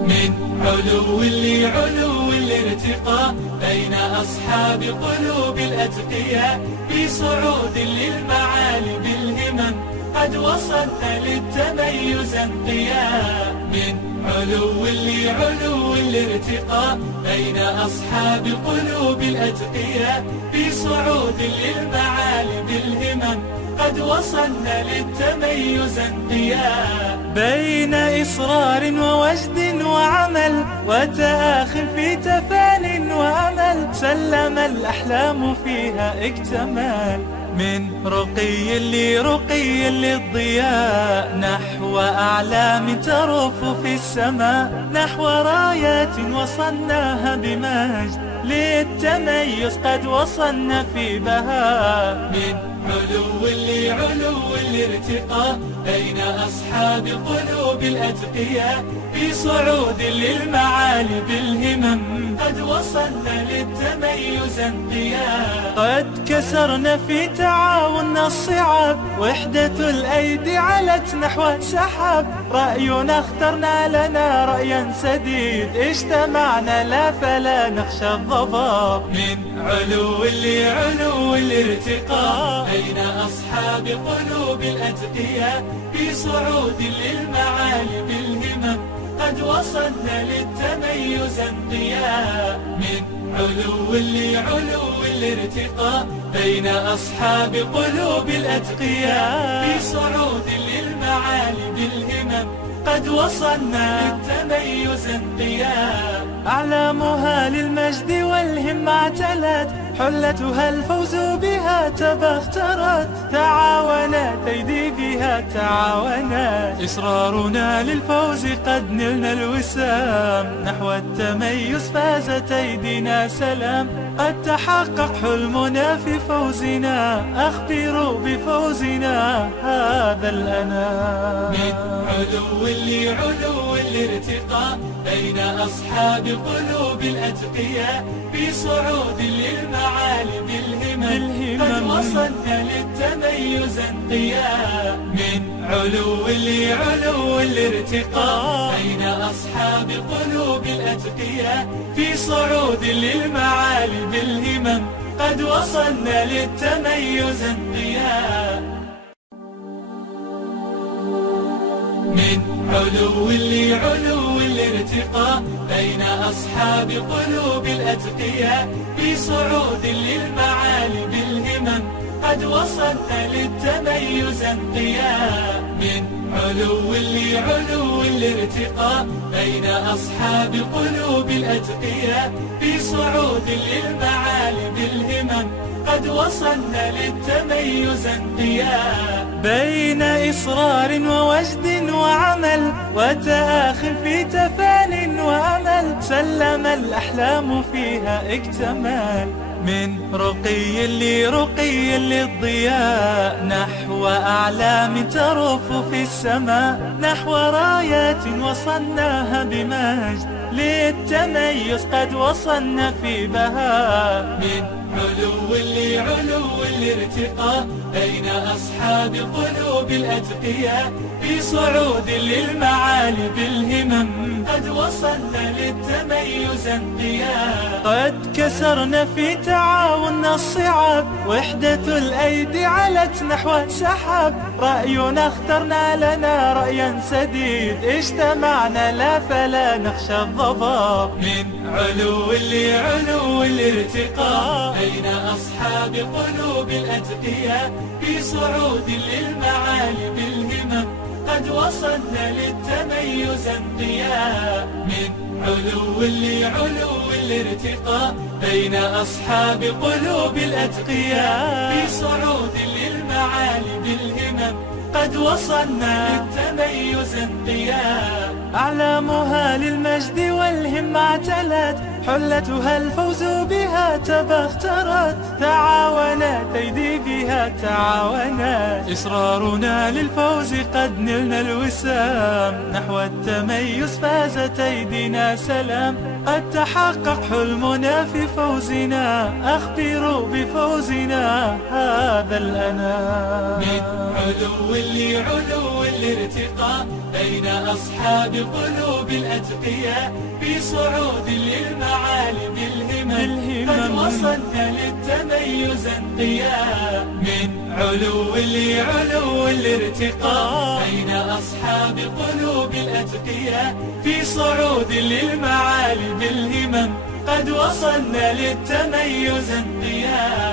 من علو لعلو الارتقاء بين أصحاب قلوب الأتقياء، في صعود للمعالي بالهمم قد وصلنا للتميز انقياء. من علو لعلو الارتقاء بين أصحاب قلوب الأتقياء، في صعود للمعالي بالهمم قد وصلنا للتميز انقياء. بين إصرار ووجد وعمل وتآخ في تفان وأمل، سلم الأحلام فيها اكتمال. من رقي لرقي للضياء نحو أعلام ترف في السماء، نحو رايات وصلناها بمجد للتميز قد وصلنا في بهاء. من علو لعلو الارتقاء بين أصحاب قلوب الأتقياء، في صعود للمعالي بالهمم قد وصلنا للتميز انقياء. قد كسرنا في تعاوننا الصعاب، وحدة الأيدي علت نحو سحاب، رأينا اخترنا لنا رأيا سديد، اجتمعنا لا فلا نخشى الضباب. من علو لعلو الارتقاء بين أصحاب قلوب الأتقياء، في صعود للمعالي بالهمم قد وصلنا للتميز انقياء. من علو لعلو الارتقاء بين أصحاب قلوب الأتقياء، في صعود للمعالي بالهمم قد وصلنا للتميز انقياء. أعلامها للمجد والهمة اعتلت، حلتها الفوز بها تبخترت، تعاونت أيدي بها تعاونت، إصرارنا للفوز قد نلنا الوسام، نحو التميز فازت أيدينا سلام، قد تحقق حلمنا في فوزنا، أخبروا بفوزنا هذا الأنام. من علو لعلو الارتقاء بين أصحاب قلوب الأتقياء، في صعود للمعالي بالهمم قد وصلنا للتميز انقياء. من علو لعلو الارتقاء بين أصحاب قلوب الأتقياء، في صعود للمعالي بالهمم قد وصلنا للتميز انقياء. من علو لعلو الارتقاء بين أصحاب قلوب الأتقياء، في صعود للمعالي بالهمم قد وصلنا للتميز انقياء. من علو لعلو الارتقاء بين أصحاب قلوب الأتقياء، في صعود للمعالي بالهمم قد وصلنا للتميز انقياء. بين إصرار ووجد وعمل وتآخ في تفان وأمل، سلم الأحلام فيها اكتمال. من رقي لرقي للضياء نحو أعلام ترف في السماء، نحو رايات وصلناها بمجد للتميز قد وصلنا في بهاء. من علو لعلو الارتقاء بين أصحاب قلوب الأتقياء، في صعود للمعالي بالهمم قد وصلنا للتميز انقياء. قد كسرنا في تعاوننا الصعاب، وحدة الأيدي علت نحو سحاب، رأينا اخترنا لنا رأيا سديد، اجتمعنا لا فلا نخشى الضباب. من علو لعلو الارتقاء بين أصحاب قلوب الأتقياء، في صعود للمعالي بالهمم قد وصلنا للتميز انقياء. من علو لعلو الارتقاء بين أصحاب قلوب الأتقياء، في صعود للمعالي بالهمم قد وصلنا للتميز انقياء. أعلامها للمجد والهمة اعتلت، حلتها الفوز بها تبخترت، تعاونت أيدي بها تعاونت، إصرارنا للفوز قد نلنا الوسام، نحو التميز فازت أيدينا سلام، قد تحقق حلمنا في فوزنا، أخبروا بفوزنا هذا الأنام. من علو لعلو الارتقاء بين أصحاب قلوب الأتقياء، في صعود للمعالي بالهمم، قد وصلنا للتميز انقياء. من علو لعلو الارتقاء بين أصحاب قلوب الأتقياء، في صعود للمعالي بالهمم، قد وصلنا للتميز انقياء.